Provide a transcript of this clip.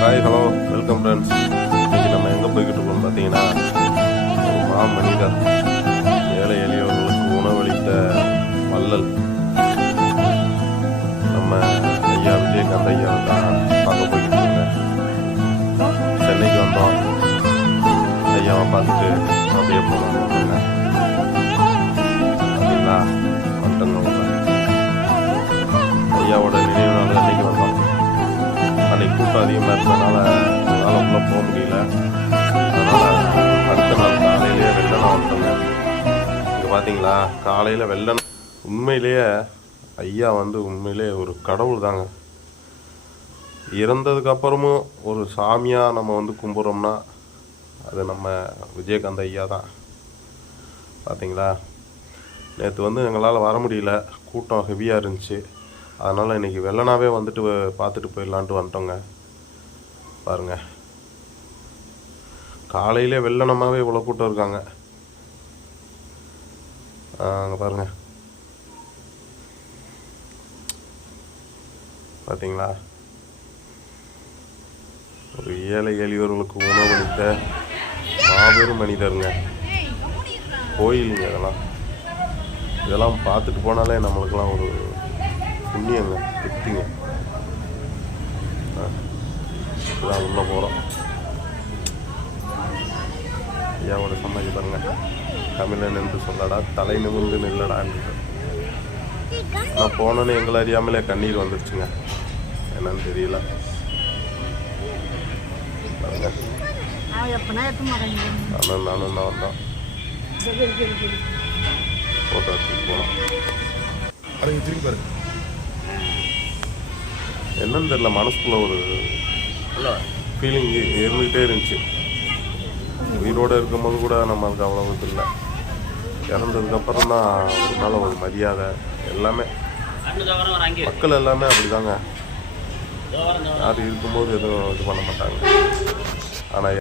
Hi hello welcome friends இன்னைக்கு நம்ம எங்கே போய்கிட்டு இருக்கோம் பார்த்தீங்கன்னா ஒரு மா மனிதர் ஏழை எளியவர்களுக்கு உணவளித்த வள்ளல். நம்ம ஐயா விஜயகாந்த் ஐயா தான் பார்க்க போய்கிட்டு இருக்கேன் சென்னைக்கு வந்தோம். ஐயாவை பார்த்துட்டு அப்படியே போனோம். அப்படிங்களா வந்துட்டோங்க உள்ள. ஐயாவோட நினைவு கூட்டம் அதிகமாக இருந்ததுனால என்னால் உள்ளே போக முடியல. அதனால் அடுத்த நாள் காலையிலேயே வெள்ளனா வந்துட்டோங்க இங்கே பார்த்தீங்களா காலையில் வெள்ளன் உண்மையிலேயே ஐயா வந்து உண்மையிலேயே ஒரு கடவுள் தாங்க. இறந்ததுக்கப்புறமும் ஒரு சாமியாக நம்ம வந்து கும்பிட்றோம்னா அது நம்ம விஜயகாந்த் ஐயா தான். பார்த்தீங்களா நேற்று வந்து எங்களால் வர முடியல. கூட்டம் ஹெவியாக இருந்துச்சு. அதனால் இன்றைக்கி வெள்ளனாவே வந்துட்டு பார்த்துட்டு போயிடலான்ட்டு வந்துட்டோங்க. பாருங்க. காலையிலே வெள்ளனமாகவே இவ்வளோ கூட்டம் இருக்காங்க. அங்கே பாருங்க. பார்த்தீங்களா ஒரு ஏழை எளியவர்களுக்கு உணவளித்த மாபெரும் மனிதருங்க. கோயிலுங்க இதெல்லாம். இதெல்லாம் பார்த்துட்டு போனாலே நம்மளுக்கெல்லாம் ஒரு புண்ணியங்க திருப்திங்க. இப்பதான் உள்ளே போகிறோம். ஐயாவோட சமாதி பாருங்க. தமிழன் என்று சொல்லடா தலை நிமிர்ந்து நில்லடான்னு நான் போனோன்னே எங்களை அறியாமலே கண்ணீர் வந்துருச்சுங்க. என்னன்னு தெரியல. நானும் நானும் தான். வந்தோம் ஃபோட்டோ எடுத்துட்டு போனோம் பாருங்க திரும்பி பாருங்க. என்னன்னு தெரியல மனசுக்குள்ள ஒரு ஃபீலிங் இருந்துகிட்டே இருந்துச்சு. உயிரோடு இருக்கும்போது கூட நம்மளுக்கு அவ்வளோ இது இல்லை. இறந்ததுக்கப்புறம் தான் ஒரு மேலே ஒரு மரியாதை எல்லாமே. மக்கள் எல்லாமே அப்படிதாங்க. யார் இருக்கும்போது எதுவும் இது பண்ண மாட்டாங்க. ஆனால்